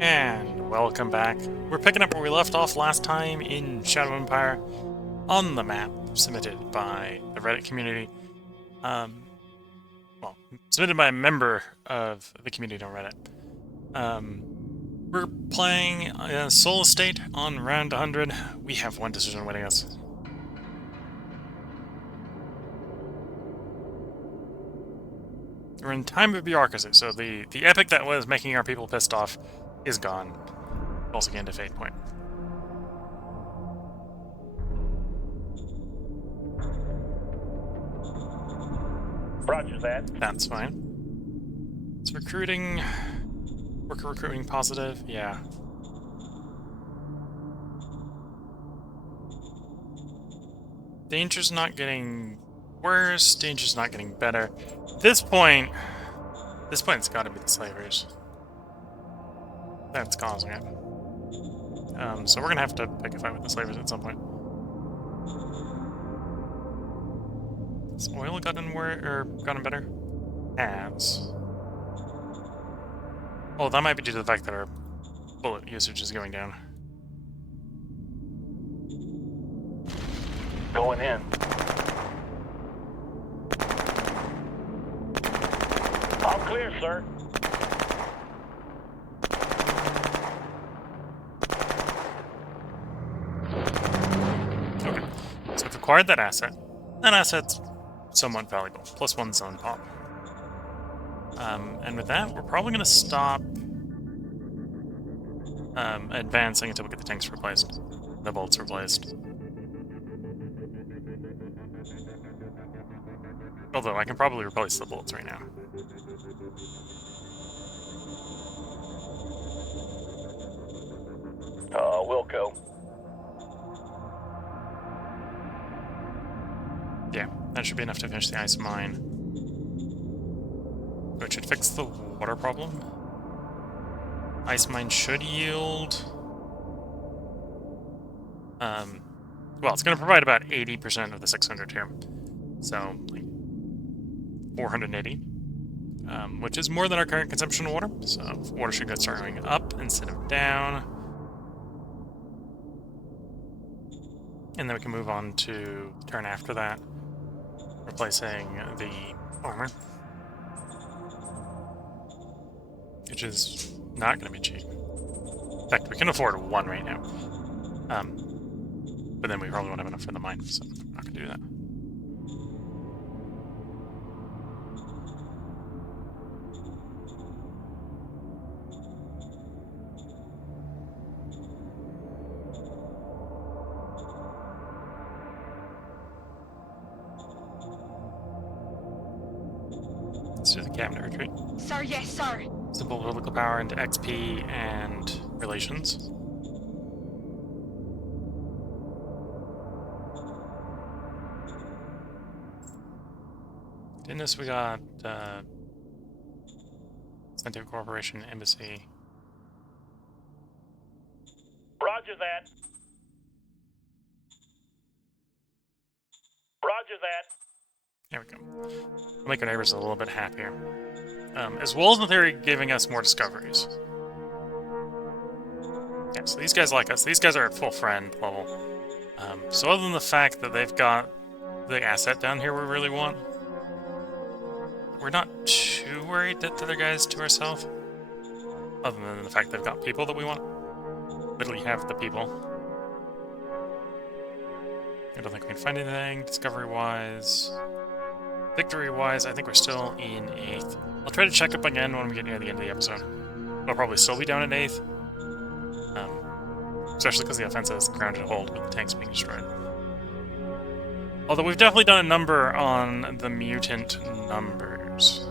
And welcome back. We're picking up where we left off last time in Shadow Empire on the map submitted by the Reddit community. Um, well, submitted by a member of the community on Reddit. We're playing Soul Estate on round 100. We have one decision winning us. We're in time of bureaucracy, so the epic that was making our people pissed off is gone. Also gained a fate point. Roger that. That's fine. It's recruiting. Worker recruiting positive, yeah. Danger's not getting worse, danger's not getting better. At this point, it's gotta be the slavers. That's causing it. So we're gonna have to pick a fight with the slavers at some point. Has oil gotten better? Has. Oh, that might be due to the fact that our bullet usage is going down. Going in. All clear, sir. Okay. So we've acquired that asset. That asset's somewhat valuable. +1 zone pop. And with that, we're probably going to stop advancing until we get the tanks replaced. The bolts replaced. Although, I can probably replace the bullets right now. We'll go. Yeah, that should be enough to finish the ice mine. Which should fix the water problem. Ice mine should yield... well, it's going to provide about 80% of the 600 here. So, like, 480. Which is more than our current consumption of water. So, water should start going up instead of down. And then we can move on to the turn after that, replacing the armor. Which is not going to be cheap. In fact, we can afford one right now. But then we probably won't have enough for the mine, so I'm not going to do that. Let's do the cabinet retreat. Sir, yes, sir. Simple political power into XP and relations. In this, we got Scientific Corporation, Embassy. Roger that. Roger that. There we go. We'll make our neighbors a little bit happier. As well as, in theory, giving us more discoveries. Yeah, so these guys like us. These guys are at full friend level. So other than the fact that they've got the asset down here we really want, we're not too worried that the other guy's to our south. Other than the fact they've got people that we want. Literally have the people. I don't think we can find anything discovery-wise. Victory-wise, I think we're still in 8th. I'll try to check up again when we get near the end of the episode. We'll probably still be down in 8th. Especially because the offense has grounded hold with the tanks being destroyed. Although we've definitely done a number on the mutant numbers.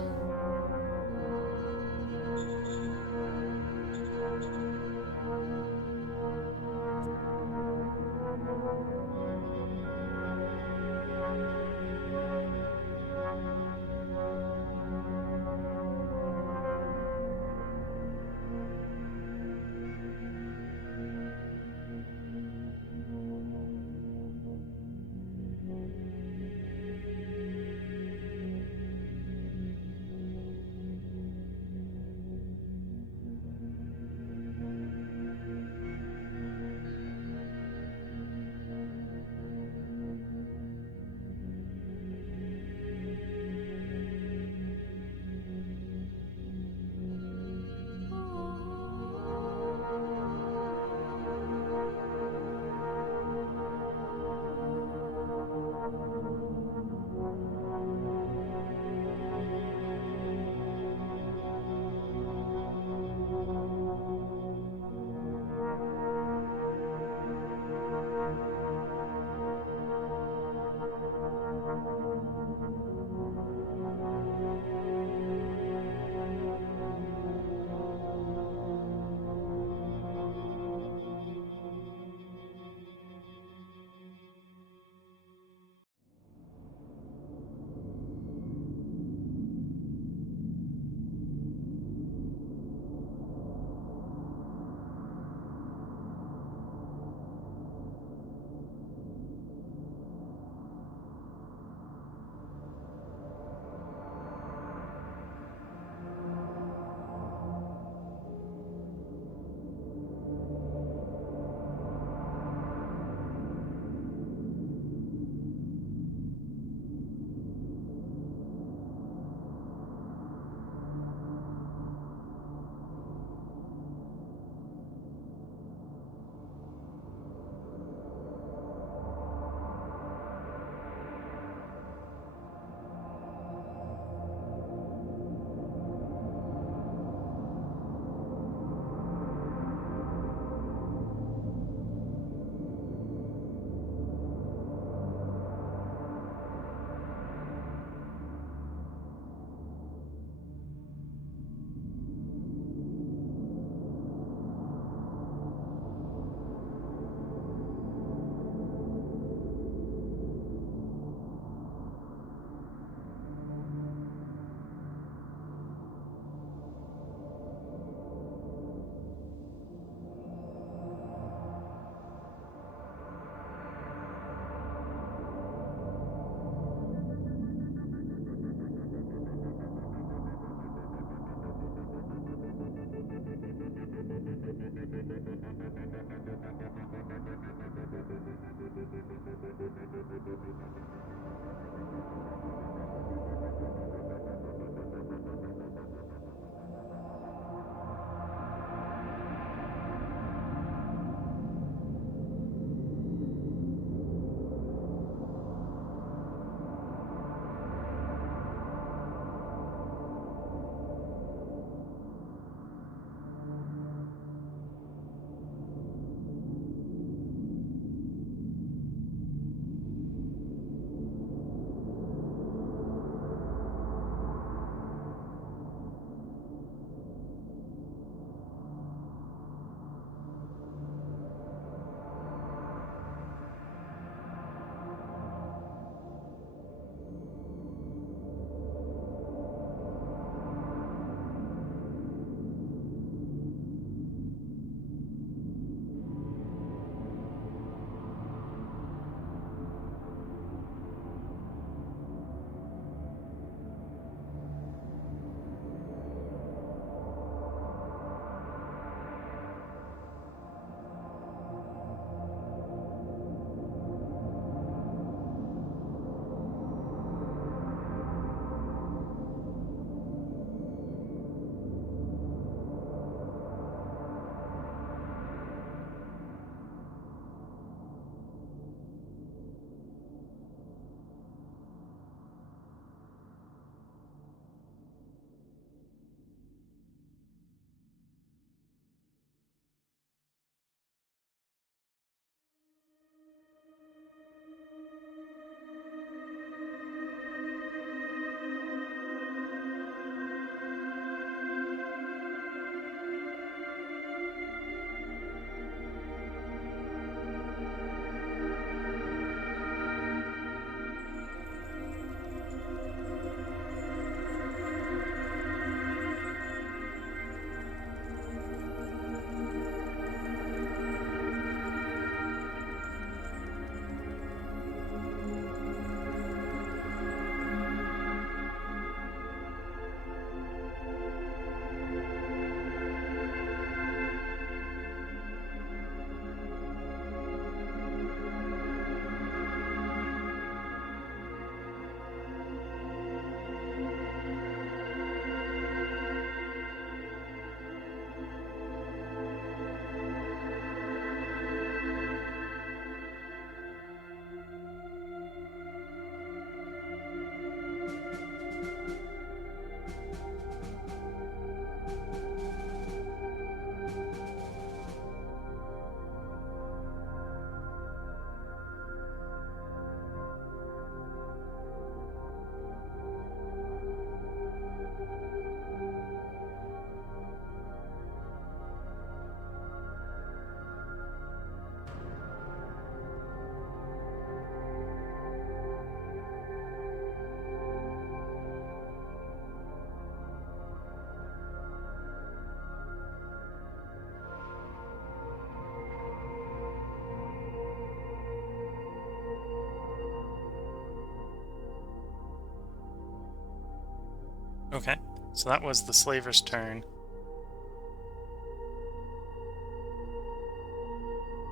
Okay, so that was the slaver's turn.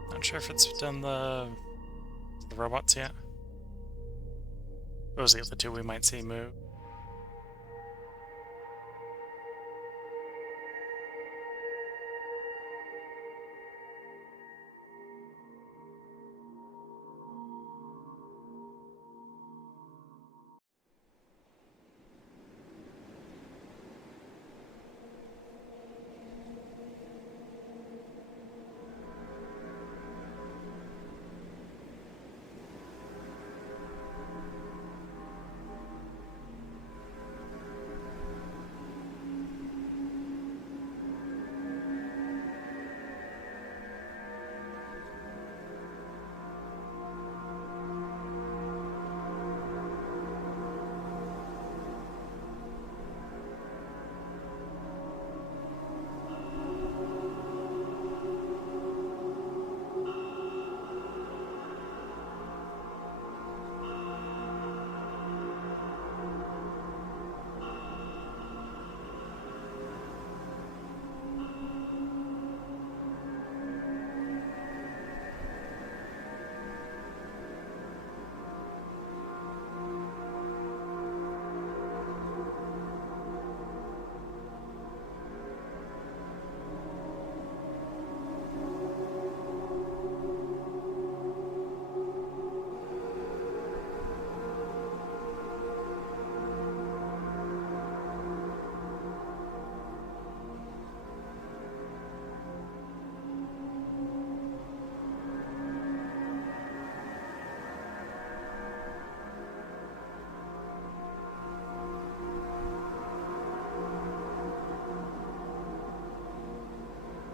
Not sure if it's done the robots yet. Those are the other two we might see move.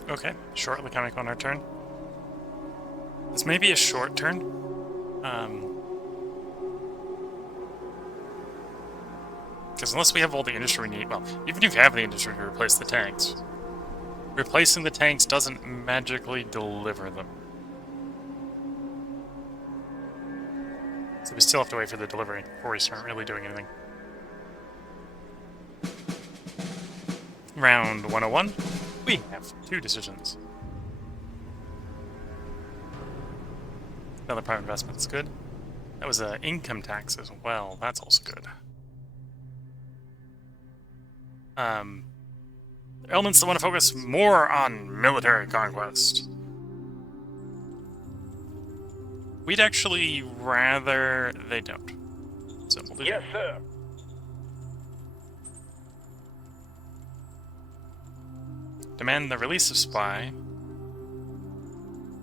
Okay, shortly coming on our turn. This may be a short turn. Because unless we have all the industry we need, well, even if you have the industry to replace the tanks, replacing the tanks doesn't magically deliver them. So we still have to wait for the delivery before we start really doing anything. Round 101. We have 2 decisions. Another private investment is good. That was income tax as well. That's also good. Elements that want to focus more on military conquest. We'd actually rather they don't. So we'll do Yes, sir. Demand the release of spy.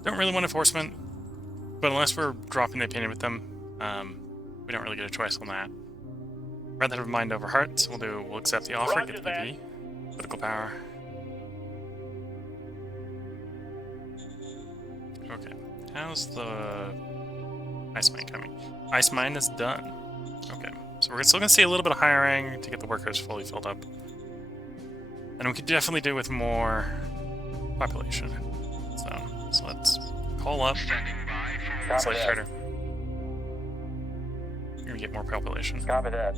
Don't really want enforcement, but unless we're dropping the opinion with them, we don't really get a choice on that. Rather have mind over heart, we'll accept the offer, get the PV. Political power. Okay. How's the ice mine coming? Ice mine is done. Okay. So we're still gonna see a little bit of hiring to get the workers fully filled up. And we could definitely do with more population. So let's call up Slave Trader. We're gonna get more population. Copy that.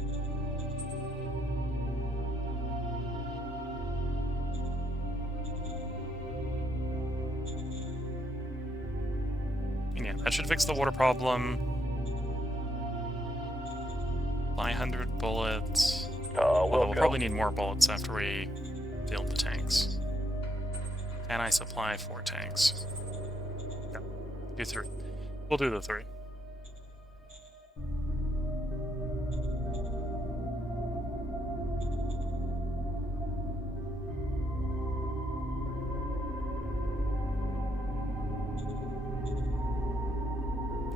Yeah, that should fix the water problem. Buy 100 bullets. Although we'll probably need more bullets after we build the tanks. Can I supply 4 tanks? No. Do 3. We'll do the 3.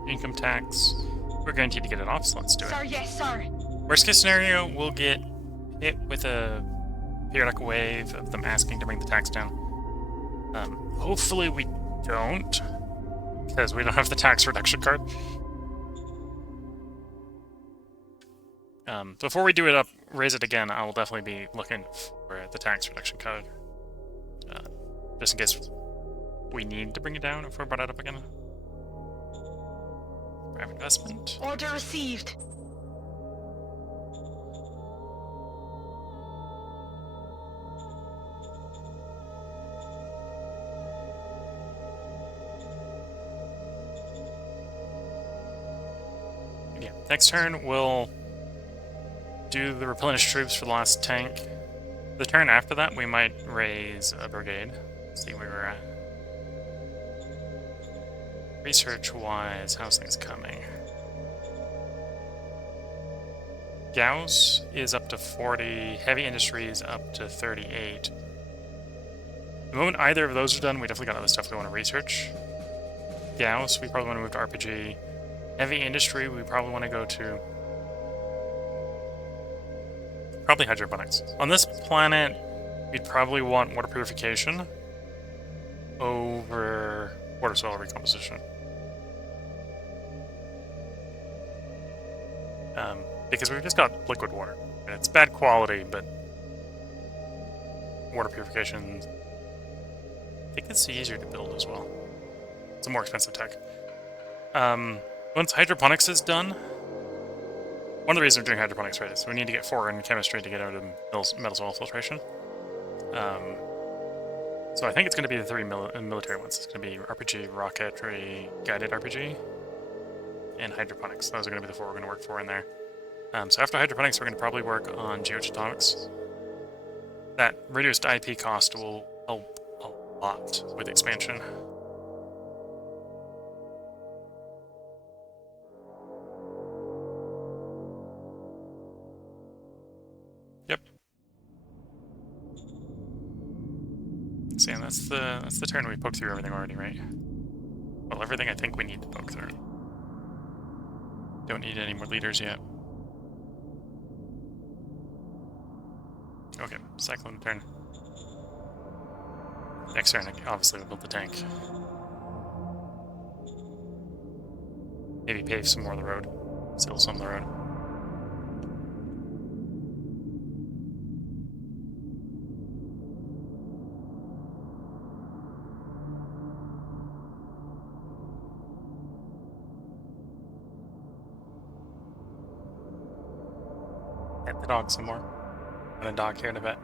Income tax. We're guaranteed to get it off, so let's do it. Sir, yes, sir. Worst case scenario, we'll get hit with a periodic wave of them asking to bring the tax down. Hopefully we don't, because we don't have the tax reduction card. Before we do it up, raise it again, I will definitely be looking for the tax reduction code. Just in case we need to bring it down if we're brought it up again. Private investment. Order received. Next turn, we'll do the replenish troops for the last tank. The turn after that, we might raise a brigade. See where we're at. Research-wise, how's things coming? Gauss is up to 40, heavy industry is up to 38. The moment either of those are done, we definitely got other stuff we want to research. Gauss, we probably want to move to RPG. Heavy industry, we probably want to go to... probably hydroponics. On this planet, we'd probably want water purification over water soil recomposition. Because we've just got liquid water. And it's bad quality, but water purification, I think it's easier to build as well. It's a more expensive tech. Once hydroponics is done, one of the reasons we're doing hydroponics, right, is we need to get 4 in chemistry to get out of metal soil filtration. So I think it's going to be the 3 military ones. It's going to be RPG, rocketry, guided RPG, and hydroponics. Those are going to be the 4 we're going to work for in there. So after hydroponics, we're going to probably work on geotomics. That reduced IP cost will help a lot with expansion. Yep. So yeah, that's the turn. We poked through everything already, right? Well, everything I think we need to poke through. Don't need any more leaders yet. Okay, cyclone turn. Next turn, obviously we'll build the tank. Maybe pave some more of the road. Seal some of the road. Pet the dog some more. And a dog here in a bit.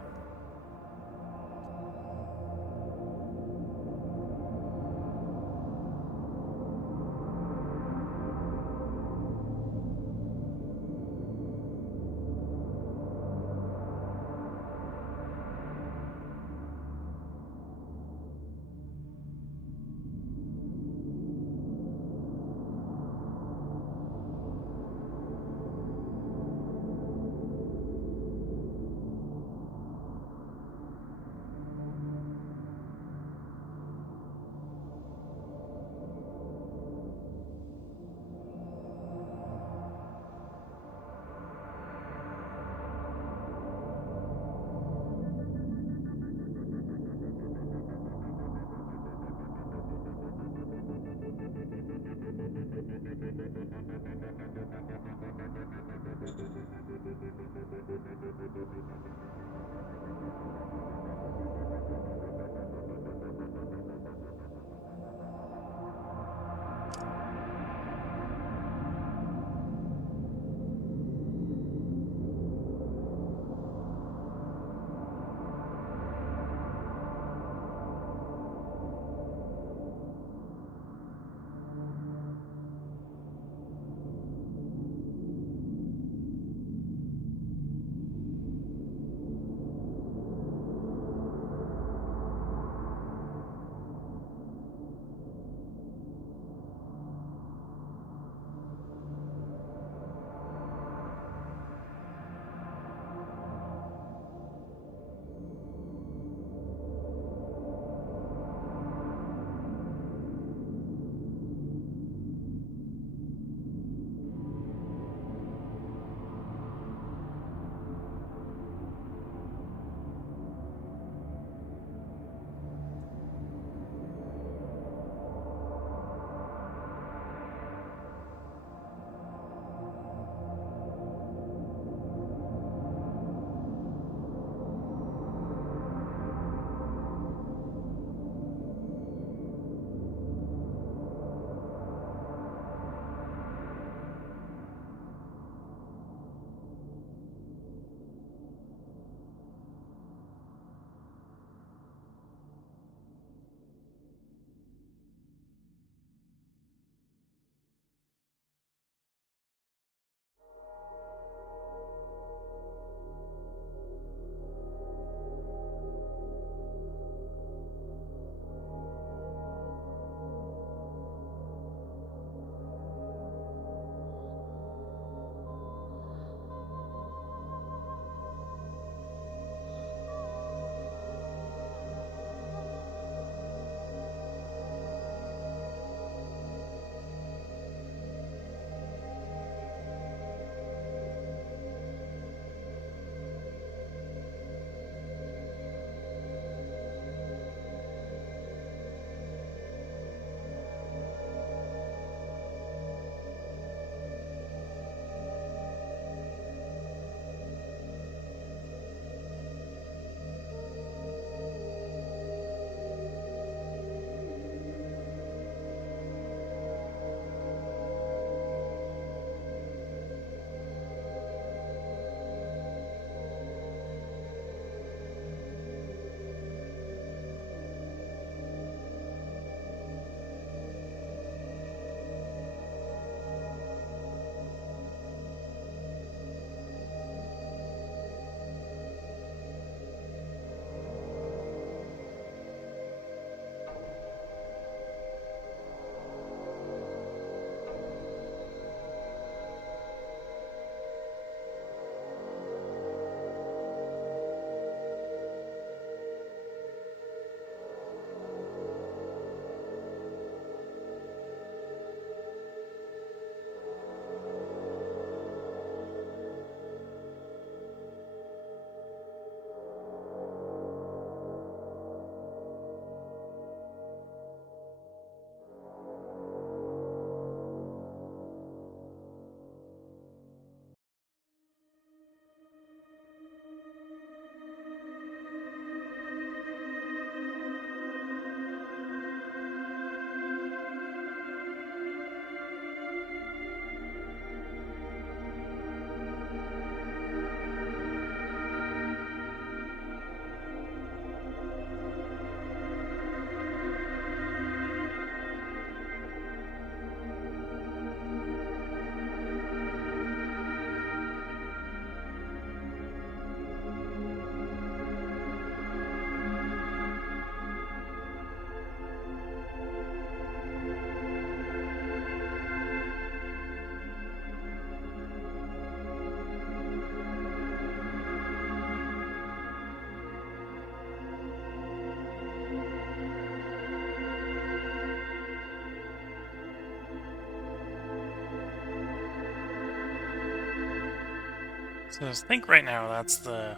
So I think right now that's the...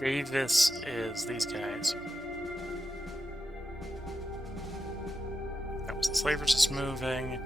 Davis is these guys. That was the slavers just moving.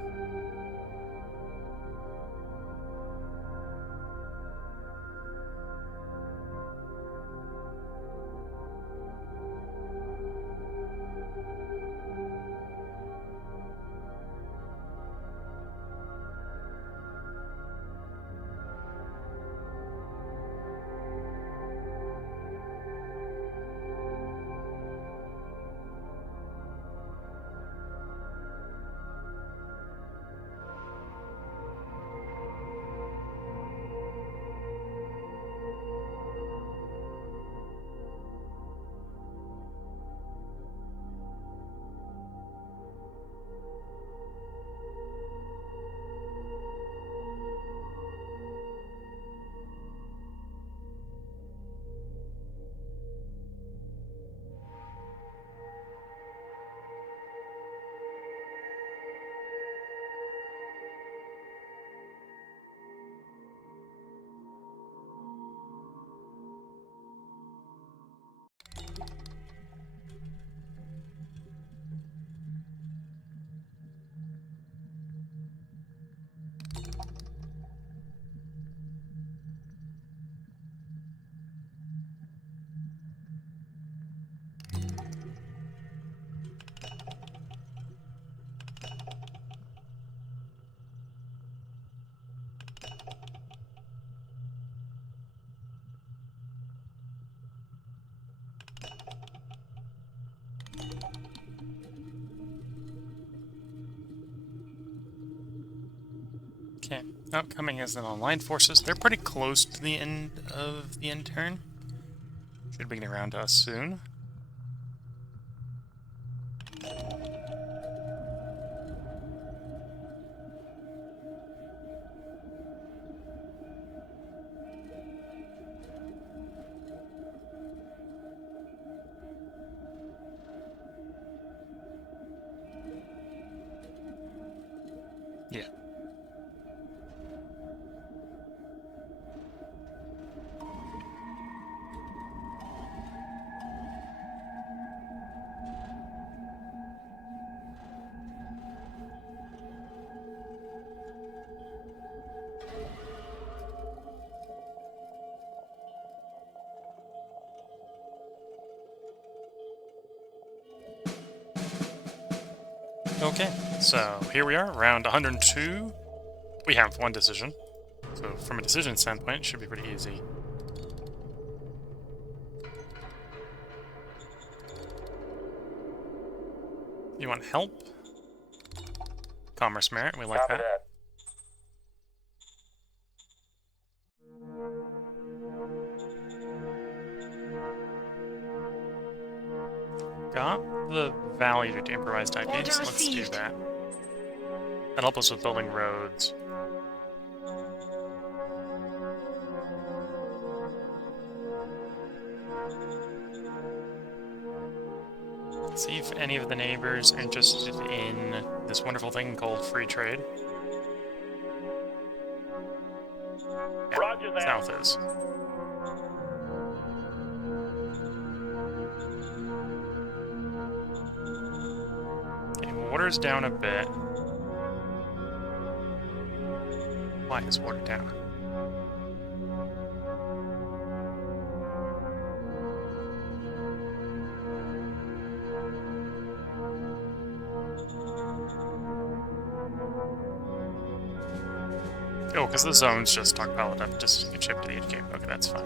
Okay, upcoming is an online forces. They're pretty close to the end of the intern. Should be getting around to us soon. Yeah. Okay, so here we are, round 102. We have one decision. So from a decision standpoint, it should be pretty easy. You want help? Commerce merit, we like that. Got the value to improvised techniques. Let's do that. That'll help us with building roads. See if any of the neighbors are interested in this wonderful thing called free trade. Yeah, Roger that. South is. Okay, water's down a bit. Why is water down? Oh, because the zone's just stockpiled up just to get shipped to the HQ. Okay, that's fine.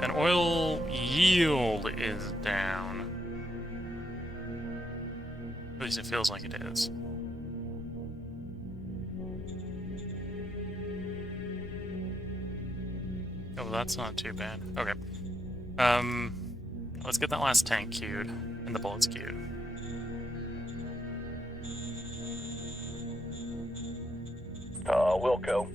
And oil yield is down. At least it feels like it is. Oh, that's not too bad. Okay. Let's get that last tank queued and the bullets queued. Wilco.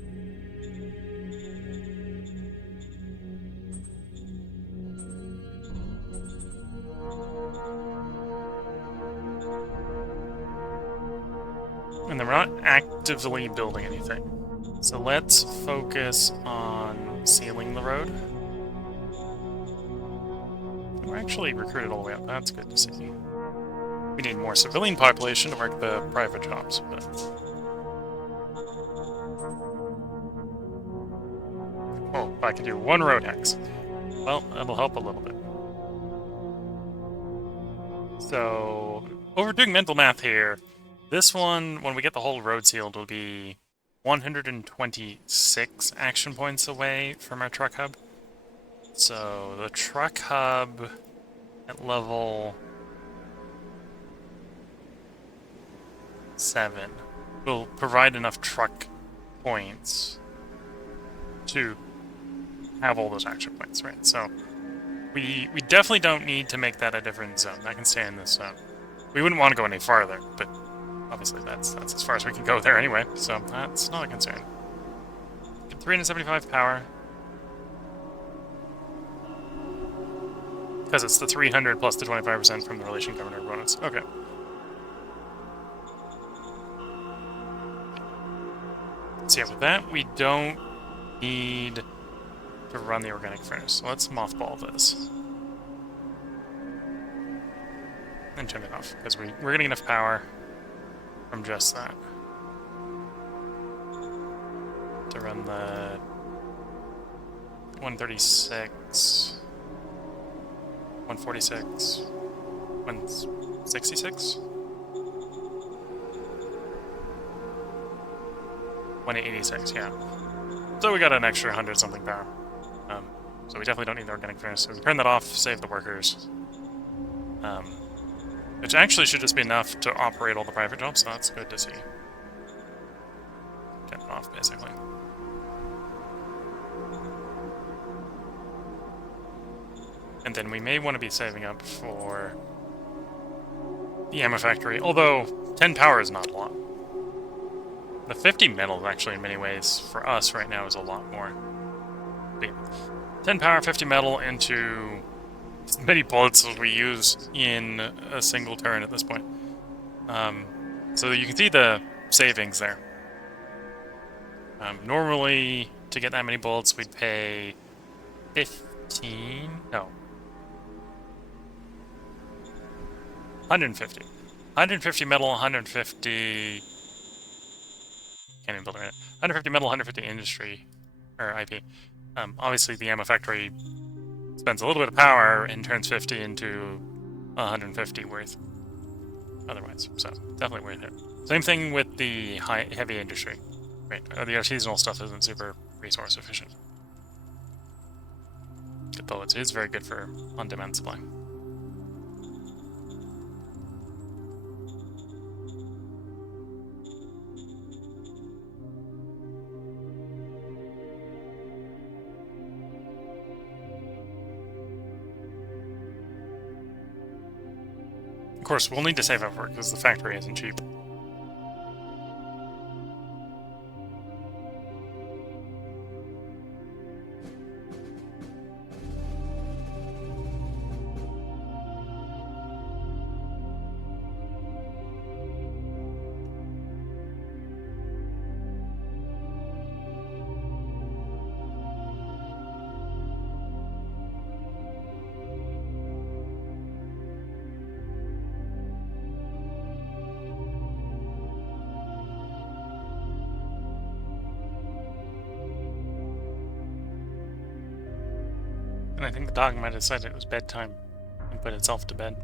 And then we're not actively building anything. So let's focus on sealing the road. We're actually recruited all the way up. That's good to see. We need more civilian population to work the private jobs, but... Oh, if I can do one road hex. Well, that'll help a little bit. So, overdoing mental math here. This one, when we get the whole road sealed, will be 126 action points away from our truck hub. So, the truck hub at level 7 will provide enough truck points to have all those action points, right? So, we definitely don't need to make that a different zone. That can stay in this zone. We wouldn't want to go any farther, but obviously that's as far as we can go there anyway, so that's not a concern. Get 375 power. Because it's the 300 plus the 25% from the relation governor bonus. Okay. So yeah, with that, we don't need to run the organic furnace. So let's mothball this. And turn it off, because we're getting enough power from just that to run the 136, 146, 166, 186, yeah. So we got an extra 100 something power. So we definitely don't need the organic furnace. So we can turn that off, save the workers. Which actually should just be enough to operate all the private jobs, so that's good to see. Turn it off, basically. And then we may want to be saving up for the ammo factory, although 10 power is not a lot. The 50 metal, actually, in many ways, for us right now is a lot more. But yeah, 10 power, 50 metal into as many bullets as we use in a single turn at this point. So you can see the savings there. Normally, to get that many bullets, we'd pay 15... no. 150. 150 metal, 150... Can't even build a minute. 150 metal, 150 industry, or IP. Obviously, the ammo factory spends a little bit of power and turns 50 into 150 worth otherwise, so definitely worth it. Same thing with the heavy industry. Right, the artisanal stuff isn't super resource efficient. Though it is very good for on-demand supply. Of course, we'll need to save up for it because the factory isn't cheap. And I think the dog might have decided it was bedtime and put itself to bed.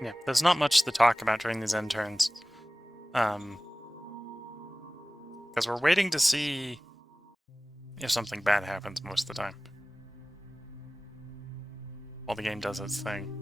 Yeah, there's not much to talk about during these end turns. Because we're waiting to see if something bad happens most of the time. While the game does its thing.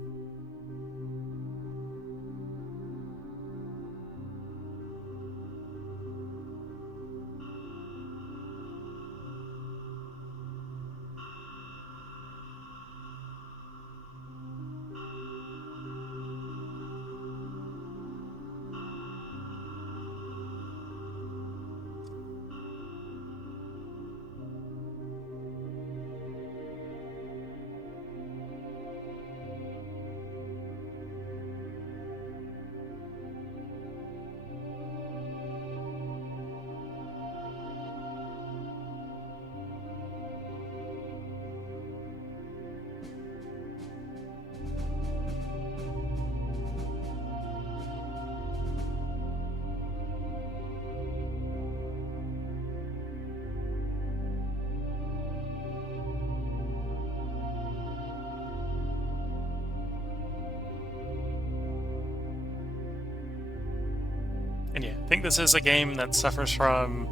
And yeah, I think this is a game that suffers from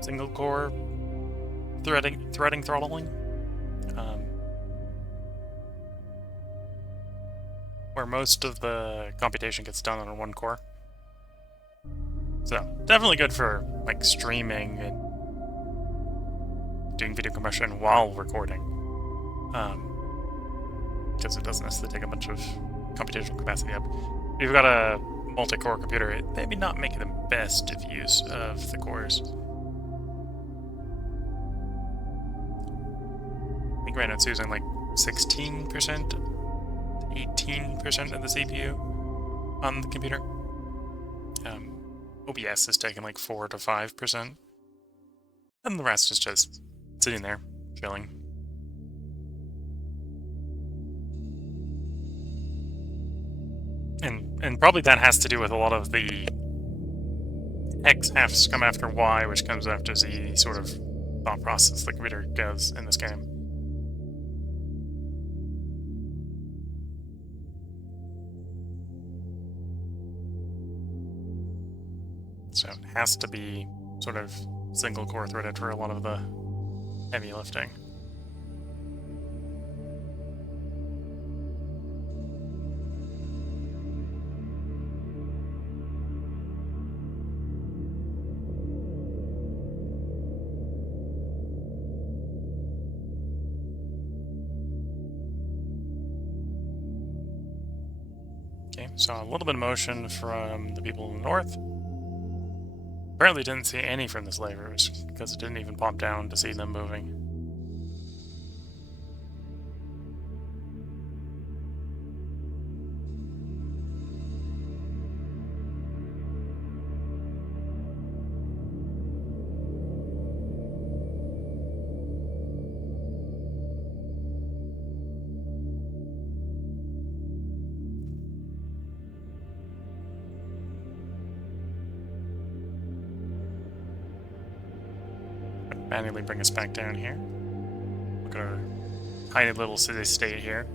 single core threading throttling, where most of the computation gets done on one core. So definitely good for like streaming and doing video compression while recording, because it doesn't necessarily take a bunch of computational capacity up. If you've got a multi-core computer, it maybe not making the best of use of the cores. I think right now it's using like 16%, 18% of the CPU on the computer. OBS is taking like 4 to 5%, and the rest is just sitting there, chilling. And probably that has to do with a lot of the X Fs come after Y, which comes after Z sort of thought process the computer does in this game. So it has to be sort of single core threaded for a lot of the heavy lifting. Okay, so a little bit of motion from the people in the north. Apparently didn't see any from this layer, because it didn't even pop down to see them moving. Manually bring us back down here. Look at our tiny little city-state here.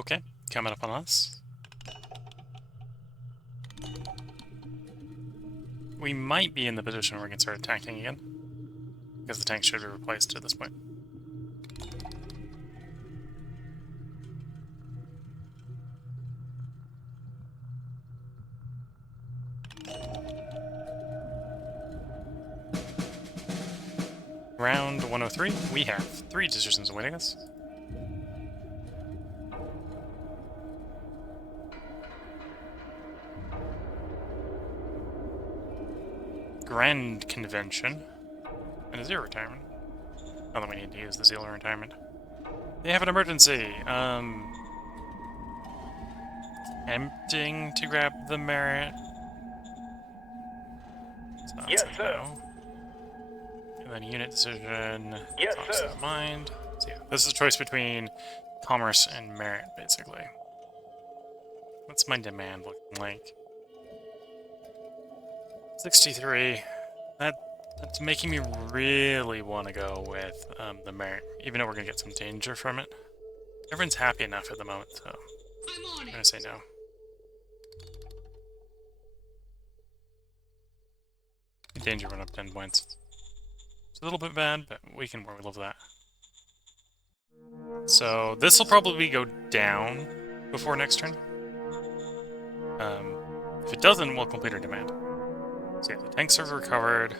Okay, coming up on us. We might be in the position where we can start attacking again, because the tank should be replaced at this point. Round 103, we have 3 decisions awaiting us. Grand Convention and a 0 retirement. Not that we need to use the 0 retirement. They have an emergency. Tempting to grab the merit. So Yes, sir. no. And then unit decision. Yes, Talks sir. his mind. So yeah, this is a choice between commerce and merit, basically. What's my demand looking like? 63. That's making me really want to go with the merit, even though we're going to get some danger from it. Everyone's happy enough at the moment, so I'm going to say no. Danger went up 10 points. It's a little bit bad, but we can work with that. So this will probably go down before next turn. If it doesn't, we'll complete our demand. So yeah, the tanks have recovered.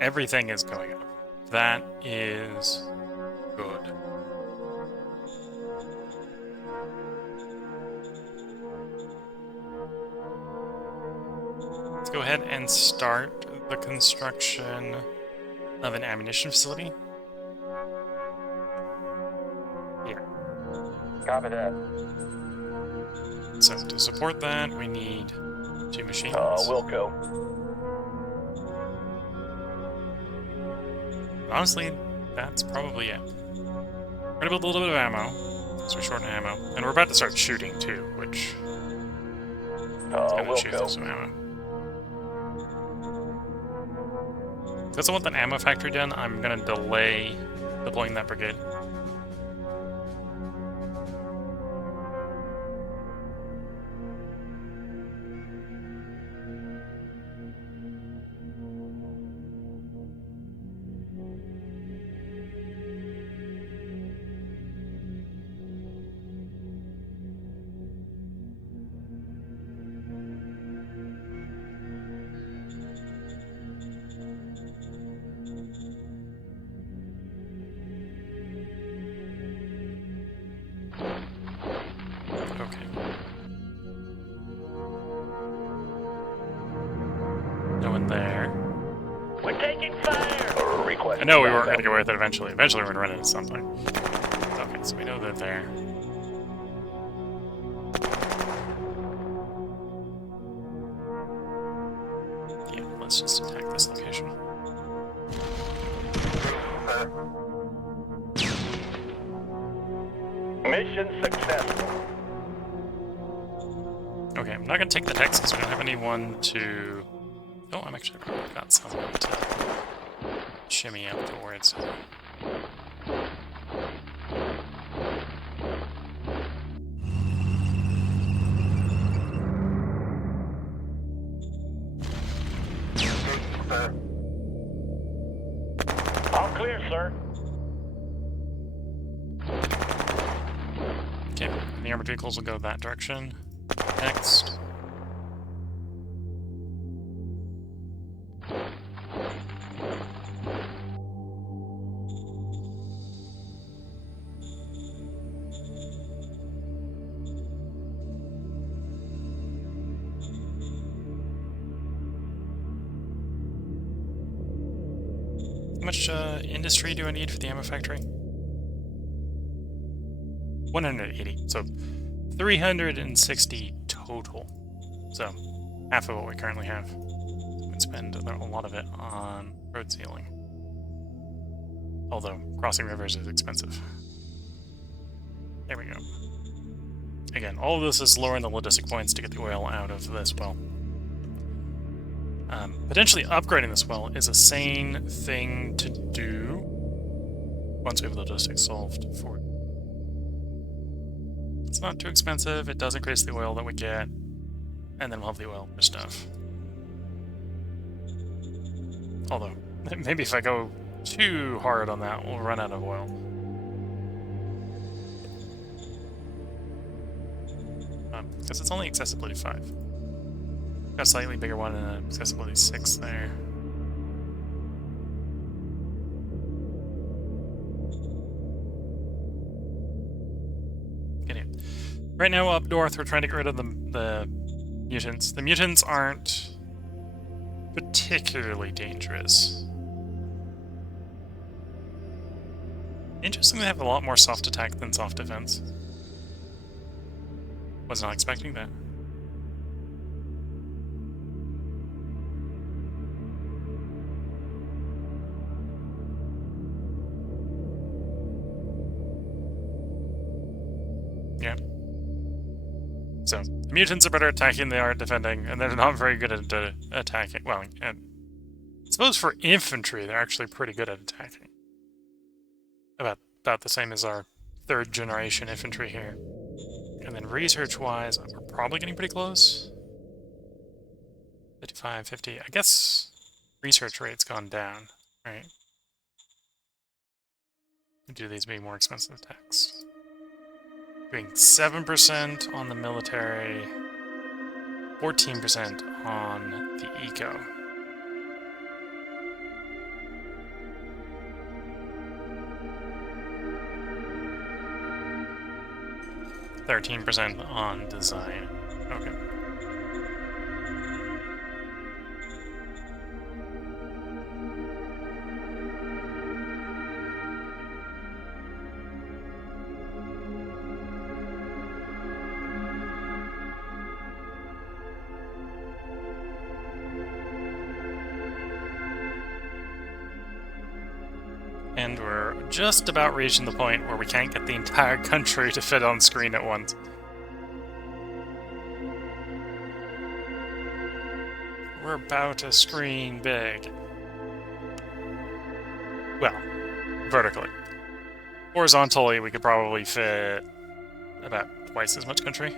Everything is going up. That is good. Let's go ahead and start the construction of an ammunition facility. Here. Copy that. So to support that, we need 2 machines. Wilco. Honestly, that's probably it. We're gonna build a little bit of ammo, so we're short on ammo. And we're about to start shooting too, which is gonna shoot us some ammo. Because I want that ammo factory done, I'm gonna delay deploying that brigade. Okay. No one there. We're taking fire! Request. I know we weren't going to get away with it eventually. Eventually we're going to run it at some point. Okay, so we know they're there. Yeah, let's just attack this location. Mission successful. Okay, I'm not going to take the text because we don't have anyone to... Oh, I'm actually probably got someone to shimmy up towards. All clear, sir. Okay, the armored vehicles will go that direction. Next. How much industry do I need for the ammo factory? 180, so 360 total. So, half of what we currently have. We can spend a lot of it on road sealing. Although, crossing rivers is expensive. There we go. Again, all of this is lowering the logistic points to get the oil out of this well. Potentially upgrading this well is a sane thing to do once we have logistics solved for it. It's not too expensive, it does increase the oil that we get, and then we'll have the oil for stuff. Although, maybe if I go too hard on that, we'll run out of oil. Because it's only accessibility 5. Got a slightly bigger one and an accessibility 6 there. Get it. Right now, up north, we're trying to get rid of the mutants. The mutants aren't particularly dangerous. Interestingly, they have a lot more soft attack than soft defense. Was not expecting that. Yeah. So, the mutants are better at attacking, they aren't defending, and they're not very good at attacking. Well, and I suppose for infantry, they're actually pretty good at attacking. About the same as our 3rd generation infantry here. And then research-wise, we're probably getting pretty close. 55, 50. I guess research rate's gone down, right? Do these be more expensive attacks? Doing 7% on the military, 14% on the eco. %, on design. Okay. And we're just about reaching the point where we can't get the entire country to fit on screen at once. We're about a screen big. Well, vertically. Horizontally, we could probably fit about twice as much country.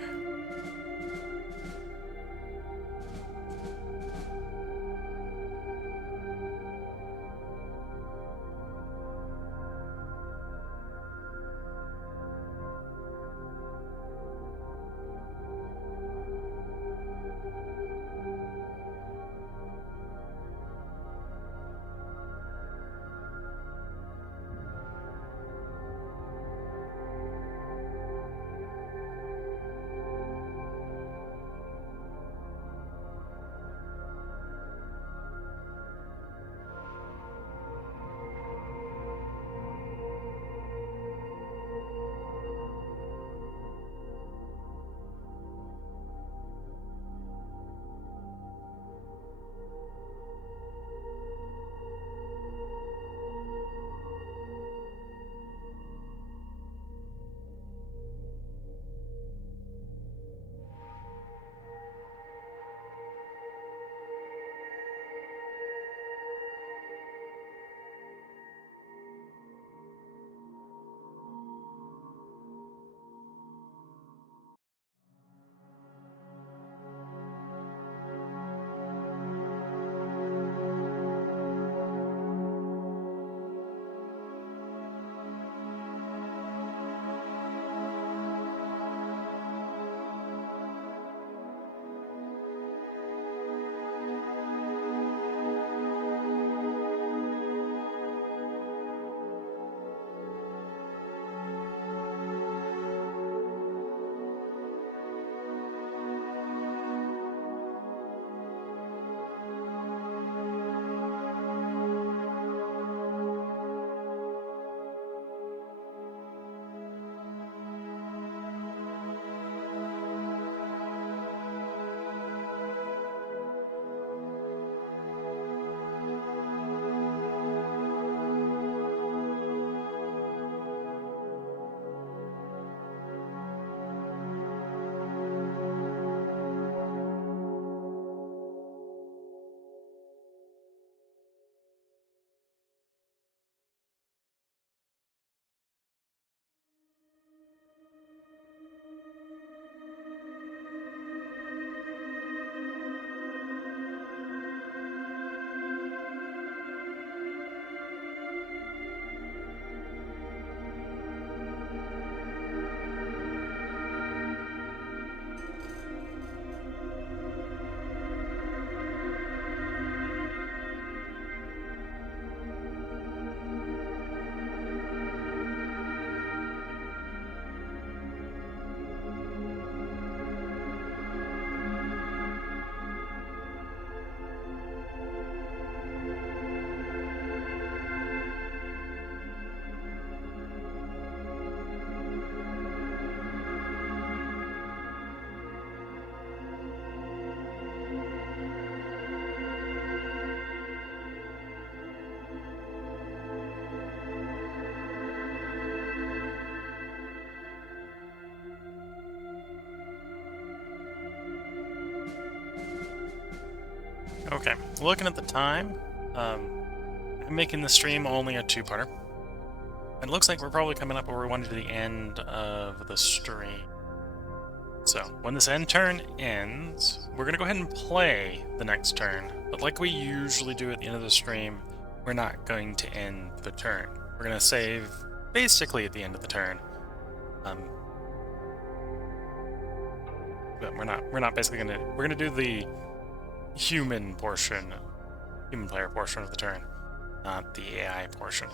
Okay, looking at the time, I'm making the stream only a two-parter. It looks like we're probably coming up where we wanted to the end of the stream. So, when this end turn ends, we're going to go ahead and play the next turn. But like we usually do at the end of the stream, we're not going to end the turn. We're going to save basically at the end of the turn. But we're not basically going to... We're going to do the human player portion of the turn, not the AI portion.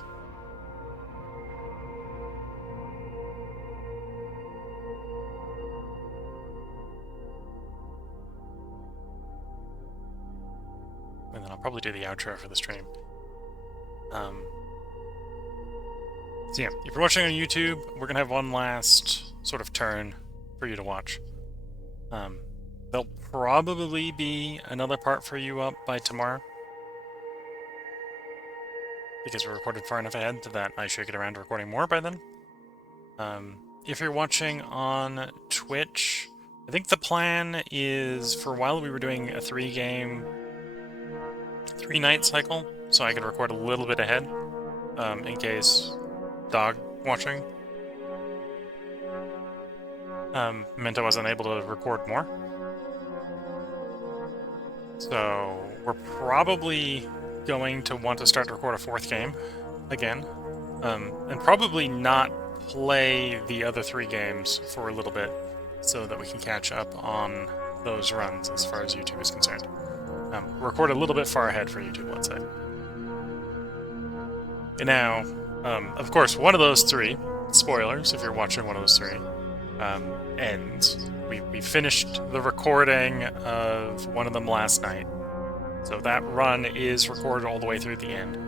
And then I'll probably do the outro for the stream. So yeah, if you're watching on YouTube, we're gonna have one last sort of turn for you to watch. There'll probably be another part for you up by tomorrow, because we're recorded far enough ahead that I should get around to recording more by then. If you're watching on Twitch, I think the plan is, for a while we were doing a 3-night cycle, so I could record a little bit ahead, in case dog watching meant I wasn't able to record more. So we're probably going to want to start to record a 4th game again, and probably not play the other 3 games for a little bit so that we can catch up on those runs as far as YouTube is concerned. Record a little bit far ahead for YouTube, let's say. And now, of course, one of those 3, spoilers if you're watching one of those 3, ends. We finished the recording of one of them last night, so that run is recorded all the way through the end.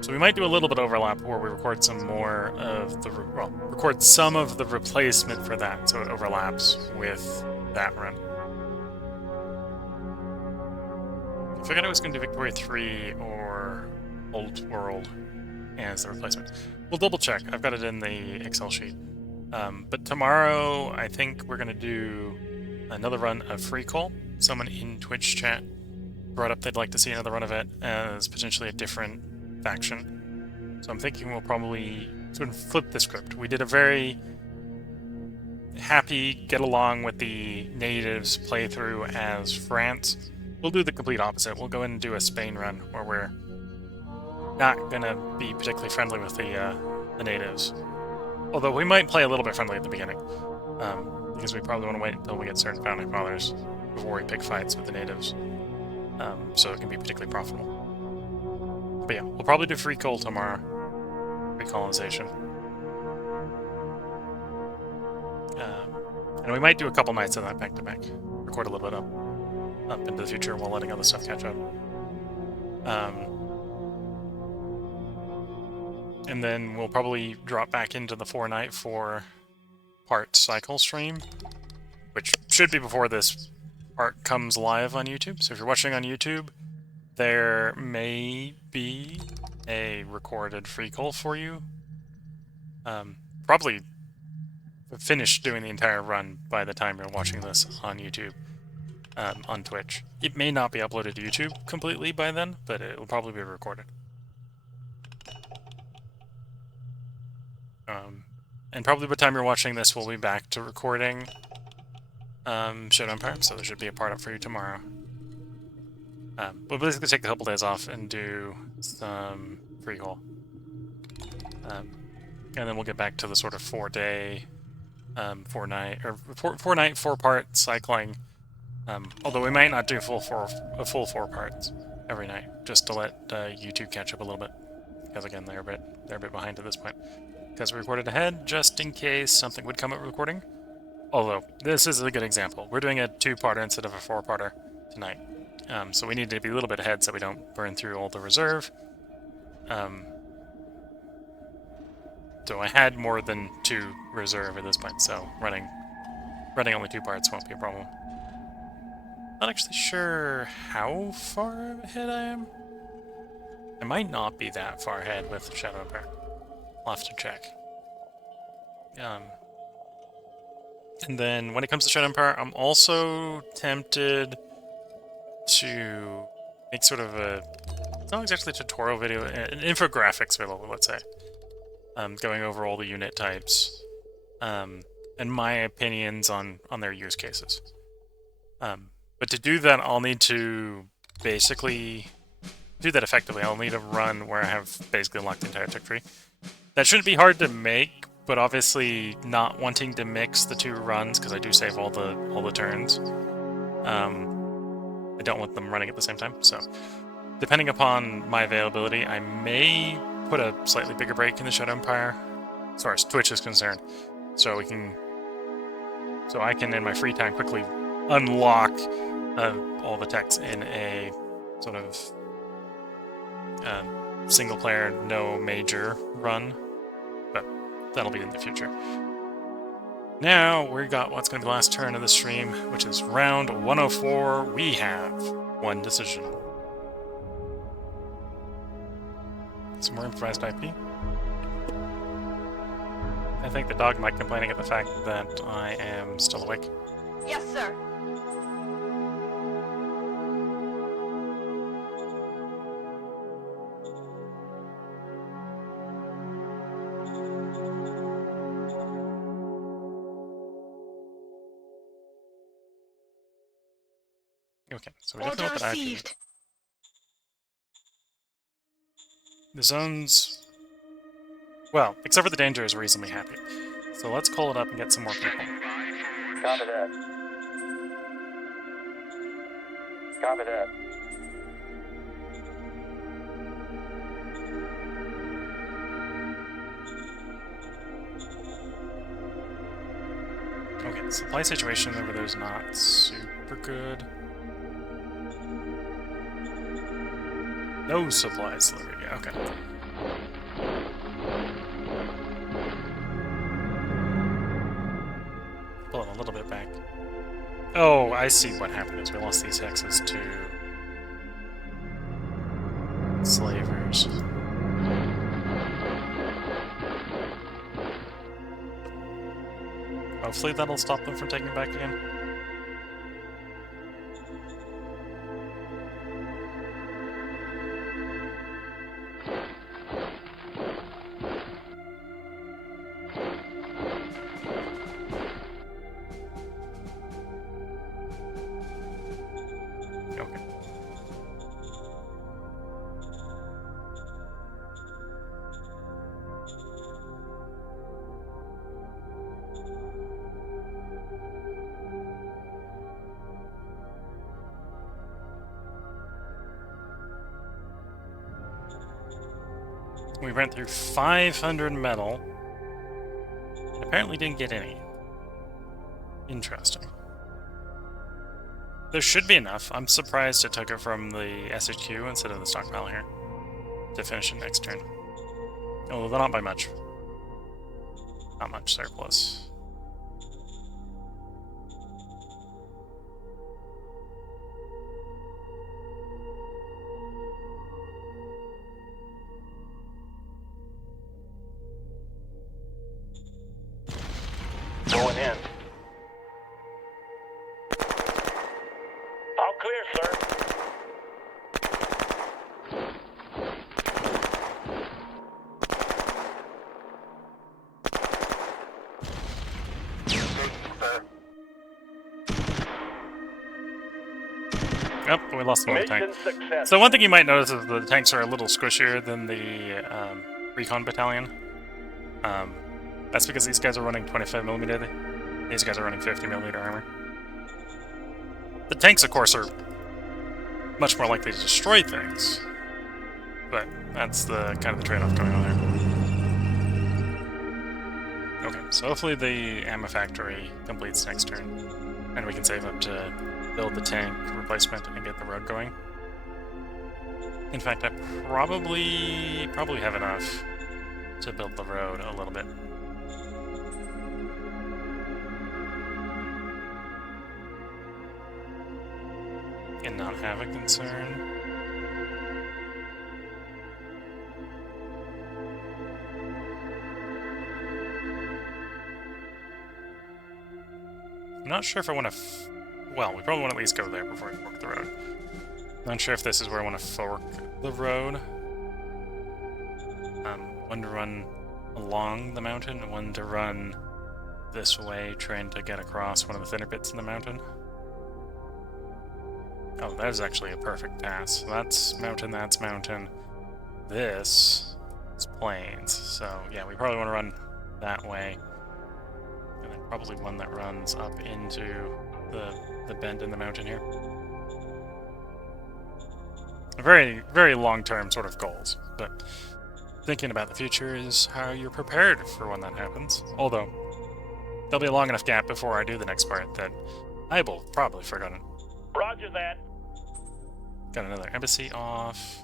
So we might do a little bit of overlap where we record some more of the... record some of the replacement for that, so it overlaps with that run. I figured I was going to do Victoria 3 or Old World as the replacement. We'll double check. I've got it in the Excel sheet. But tomorrow, I think we're going to do another run of Free Call. Someone in Twitch chat brought up they'd like to see another run of it as potentially a different faction. So I'm thinking we'll probably sort of flip the script. We did a very happy, get along with the natives playthrough as France. We'll do the complete opposite. We'll go in and do a Spain run where we're not going to be particularly friendly with the natives. Although we might play a little bit friendly at the beginning, because we probably want to wait until we get certain founding fathers before we pick fights with the natives, so it can be particularly profitable. But yeah, we'll probably do Free Coal tomorrow. Recolonization. And we might do a couple nights of that back-to-back. Record a little bit up into the future while letting other stuff catch up. And then we'll probably drop back into the 4-night 4-part cycle stream, which should be before this part comes live on YouTube. So if you're watching on YouTube, there may be a recorded Free Call for you. Probably finished doing the entire run by the time you're watching this on YouTube, on Twitch. It may not be uploaded to YouTube completely by then, but it will probably be recorded. And probably by the time you're watching this, we'll be back to recording Shadow Empire, so there should be a part up for you tomorrow. We'll basically take a couple days off and do some Free Call. And then we'll get back to the sort of 4-day, 4-night, or 4-night, 4-part cycling. Although we might not do a full 4 parts every night, just to let YouTube catch up a little bit. Because again, they're a bit behind at this point. Because we recorded ahead, just in case something would come up recording. Although, this is a good example. We're doing a 2-parter instead of a 4-parter tonight. So we need to be a little bit ahead so we don't burn through all the reserve. So I had more than 2 reserve at this point, so running only 2 parts won't be a problem. Not actually sure how far ahead I am. I might not be that far ahead with Shadow Empire. I'll have to check. And then when it comes to Shadow Empire, I'm also tempted to make sort of a, it's not exactly a tutorial video, an infographics video, let's say, going over all the unit types, and my opinions on their use cases. But to do that, I'll need to basically do that effectively. I'll need a run where I have basically unlocked the entire tick tree. That shouldn't be hard to make, but obviously not wanting to mix the two runs because I do save all the turns. I don't want them running at the same time, so depending upon my availability, I may put a slightly bigger break in the Shadow Empire as far as Twitch is concerned, so I can in my free time quickly unlock all the techs in a sort of single player, no major run, but that'll be in the future. Now we got what's going to be the last turn of the stream, which is round 104. We have one decision. Some more improvised IP. I think the dog might be complaining at the fact that I am still awake. Yes, sir. Okay, so we definitely want that IP. Received. The zones, well, except for the danger, is reasonably happy. So let's call it up and get some more people. Copy that. Copy that. Okay, the supply situation over there is not super good. No supplies delivered yet. Okay. Pull it a little bit back. Oh, I see what happened is we lost these hexes to slavers. Hopefully that'll stop them from taking it back again. Okay. We went through 500 metal. Apparently didn't get any. Interesting. There should be enough. I'm surprised it took it from the SHQ instead of the stockpile here to finish it next turn. Although not by much. Not much surplus. Going in. All clear, sir. Yep, we lost another tank. Mission success. So one thing you might notice is the tanks are a little squishier than the recon battalion. That's because these guys are running 25mm. These guys are running 50mm armor. The tanks, of course, are much more likely to destroy things, but that's the kind of the trade-off going on there. Okay, so hopefully the ammo factory completes next turn, and we can save up to build the tank replacement and get the road going. In fact, I probably have enough to build the road a little bit. And not have a concern. I'm not sure if I want to well, we probably want to at least go there before we fork the road. Not sure if this is where I want to fork the road. One to run along the mountain, and one to run this way, trying to get across one of the thinner bits in the mountain. Oh, that is actually a perfect pass. That's mountain, that's mountain. This is plains. So, yeah, we probably want to run that way. And then probably one that runs up into the bend in the mountain here. Very, very long-term sort of goals, but thinking about the future is how you're prepared for when that happens. Although, there'll be a long enough gap before I do the next part that I will probably forget it. Roger that. Got another embassy off.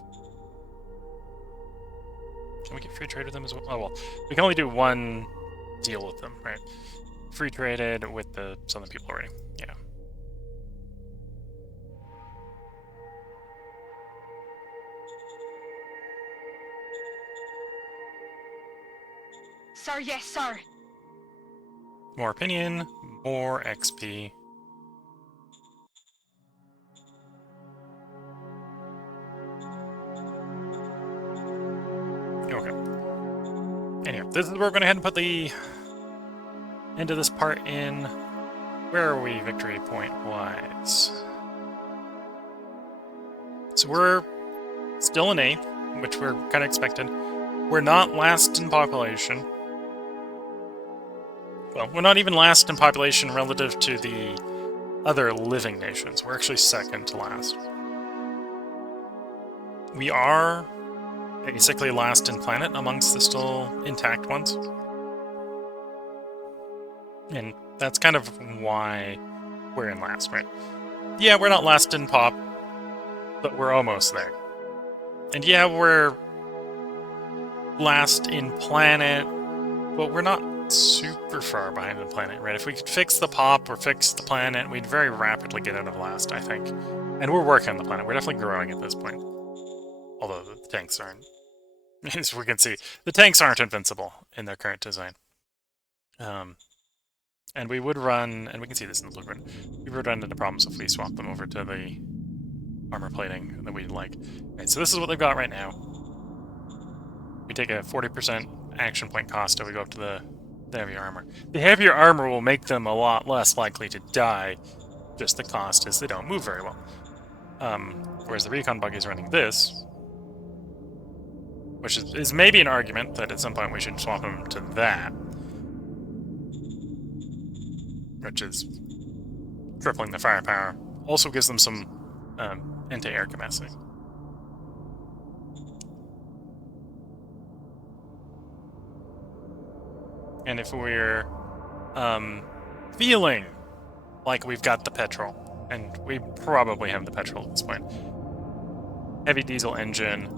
Can we get free trade with them as well? Oh, well, we can only do one deal with them, right? Free traded with the southern people already. Yeah. Sir, yes, sir. More opinion, more XP. Okay. Anyhow, this is where we're going to head and put the end of this part in. Where are we victory point wise? So we're still in 8th, which we're kind of expected. We're not last in population. Well, we're not even last in population relative to the other living nations. We're actually second to last. We are basically last in planet amongst the still intact ones. And that's kind of why we're in last, right? Yeah, we're not last in pop, but we're almost there. And yeah, we're last in planet, but we're not super far behind the planet, right? If we could fix the pop or fix the planet, we'd very rapidly get out of last, I think. And we're working on the planet. We're definitely growing at this point. Although the tanks aren't. As we can see, the tanks aren't invincible in their current design. And we would run, and we can see this in the blueprint, we would run into problems if we swap them over to the armor plating that we'd like. Right, so this is what they've got right now. We take a 40% action point cost and we go up to the heavier armor. The heavier armor will make them a lot less likely to die. Just the cost is they don't move very well. Whereas the recon buggy is running this, which is maybe an argument that at some point we should swap them to that, which is tripling the firepower. Also gives them some anti-air capacity. And if we're feeling like we've got the petrol, and we probably have the petrol at this point, heavy diesel engine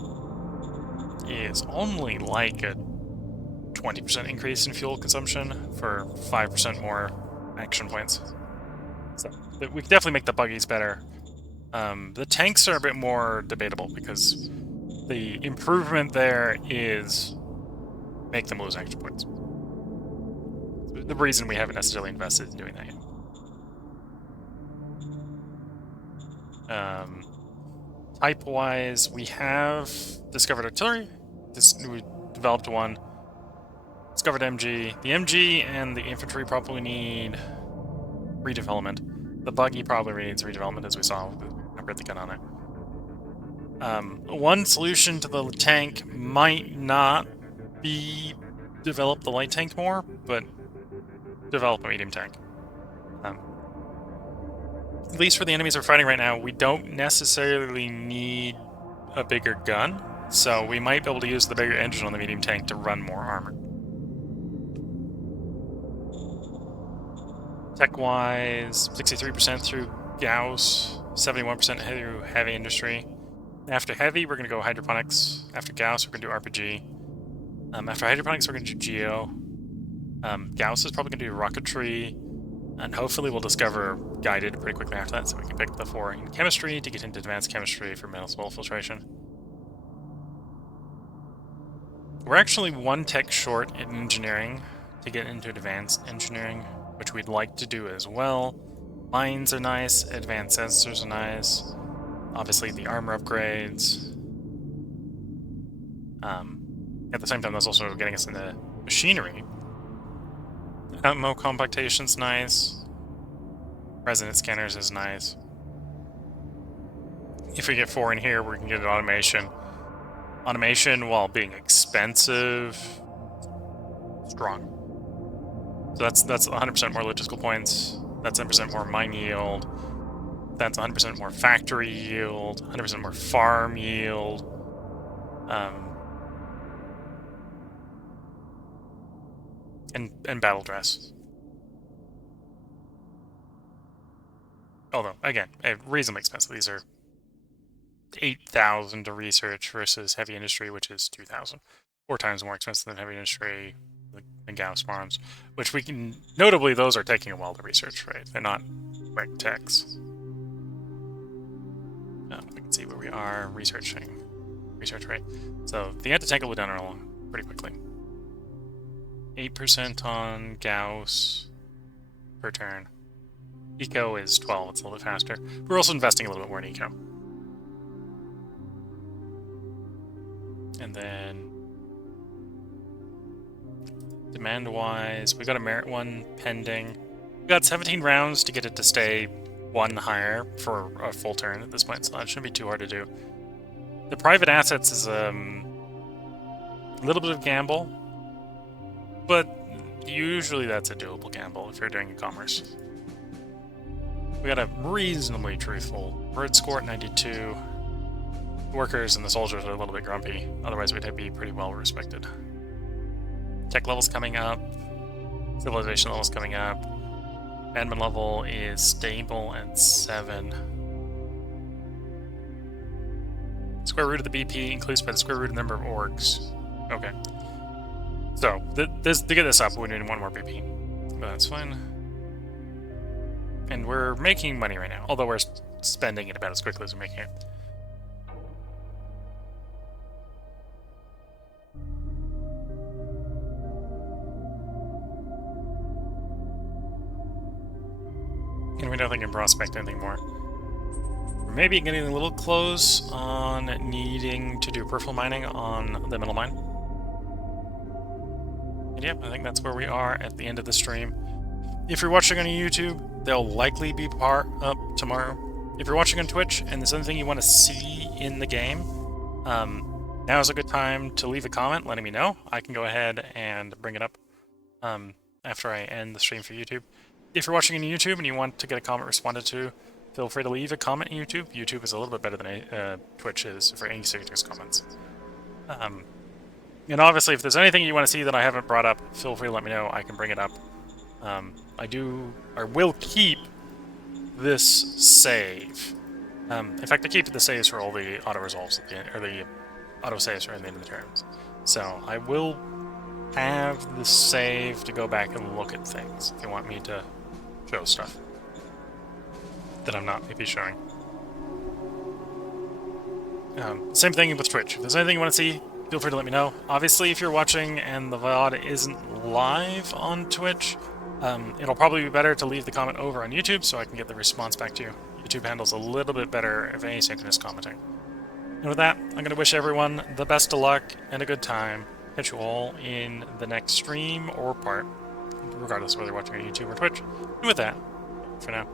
is only like a 20% increase in fuel consumption for 5% more action points. So we can definitely make the buggies better. The tanks are a bit more debatable because the improvement there is make them lose action points. The reason we haven't necessarily invested in doing that yet. Type-wise, we have discovered artillery. We developed one. Discovered MG. The MG and the infantry probably need redevelopment. The buggy probably needs redevelopment, as we saw with the number of the gun on it. One solution to the tank might not be develop the light tank more, but develop a medium tank. At least for the enemies we're fighting right now, we don't necessarily need a bigger gun, so we might be able to use the bigger engine on the medium tank to run more armor. Tech-wise, 63% through Gauss, 71% through heavy industry. After heavy, we're going to go hydroponics. After Gauss, we're going to do RPG. After hydroponics, we're going to do Geo. Gauss is probably going to do rocketry, and hopefully we'll discover guided pretty quickly after that, so we can pick the 4 in chemistry to get into advanced chemistry for metal filtration. We're actually 1 tech short in engineering to get into advanced engineering, which we'd like to do as well, Mines are nice, advanced sensors are nice. Obviously, the armor upgrades. At the same time, that's also getting us into machinery. Atmo compactation's nice. Resonance scanners is nice. If we get 4 in here, we can get an automation. Automation, while being expensive, strong. So that's 100% more logistical points. That's 10% more mine yield. That's 100% more factory yield. 100% more farm yield. And battle dress. Although, again, reasonably expensive. These are 8,000 to research versus heavy industry, which is 2,000. 4 times more expensive than heavy industry and Gauss farms, which we can notably those are taking a while to research, right? They're not quick techs. We can see where we are research rate. So the anti-tank will be done along pretty quickly. 8% on Gauss per turn. Eco is 12, it's a little bit faster. We're also investing a little bit more in Eco. And then demand-wise, we got a merit one pending. We got 17 rounds to get it to stay 1 higher for a full turn at this point, so that shouldn't be too hard to do. The private assets is a little bit of gamble, but usually that's a doable gamble if you're doing e-commerce. We got a reasonably truthful word score at 92. The workers and the soldiers are a little bit grumpy, otherwise we'd be pretty well respected. Tech level's coming up, civilization level's coming up, admin level is stable at 7. Square root of the BP increased by the square root of the number of orgs. Okay. So, to get this up, we need 1 more BP. But that's fine. And we're making money right now, although we're spending it about as quickly as we're making it. And we don't think we can prospect anything more. We're maybe getting a little close on needing to do peripheral mining on the middle mine. And yep, I think that's where we are at the end of the stream. If you're watching on YouTube, they'll likely be up tomorrow. If you're watching on Twitch and there's anything you want to see in the game, now is a good time to leave a comment letting me know. I can go ahead and bring it up after I end the stream for YouTube. If you're watching on YouTube and you want to get a comment responded to, feel free to leave a comment on YouTube. YouTube is a little bit better than Twitch is for asynchronous comments. And obviously, if there's anything you want to see that I haven't brought up, feel free to let me know. I can bring it up. I will keep this save. In fact, I keep the saves for all the auto resolves at the end, or the auto saves are at the end of the turns. So I will have the save to go back and look at things if you want me to show stuff that I'm not maybe showing. Same thing with Twitch. If there's anything you want to see, feel free to let me know. Obviously, if you're watching and the VOD isn't live on Twitch, it'll probably be better to leave the comment over on YouTube so I can get the response back to you. YouTube handles a little bit better of asynchronous commenting. And with that, I'm going to wish everyone the best of luck and a good time. Catch you all in the next stream or part, regardless of whether you're watching on YouTube or Twitch. And with that, for now.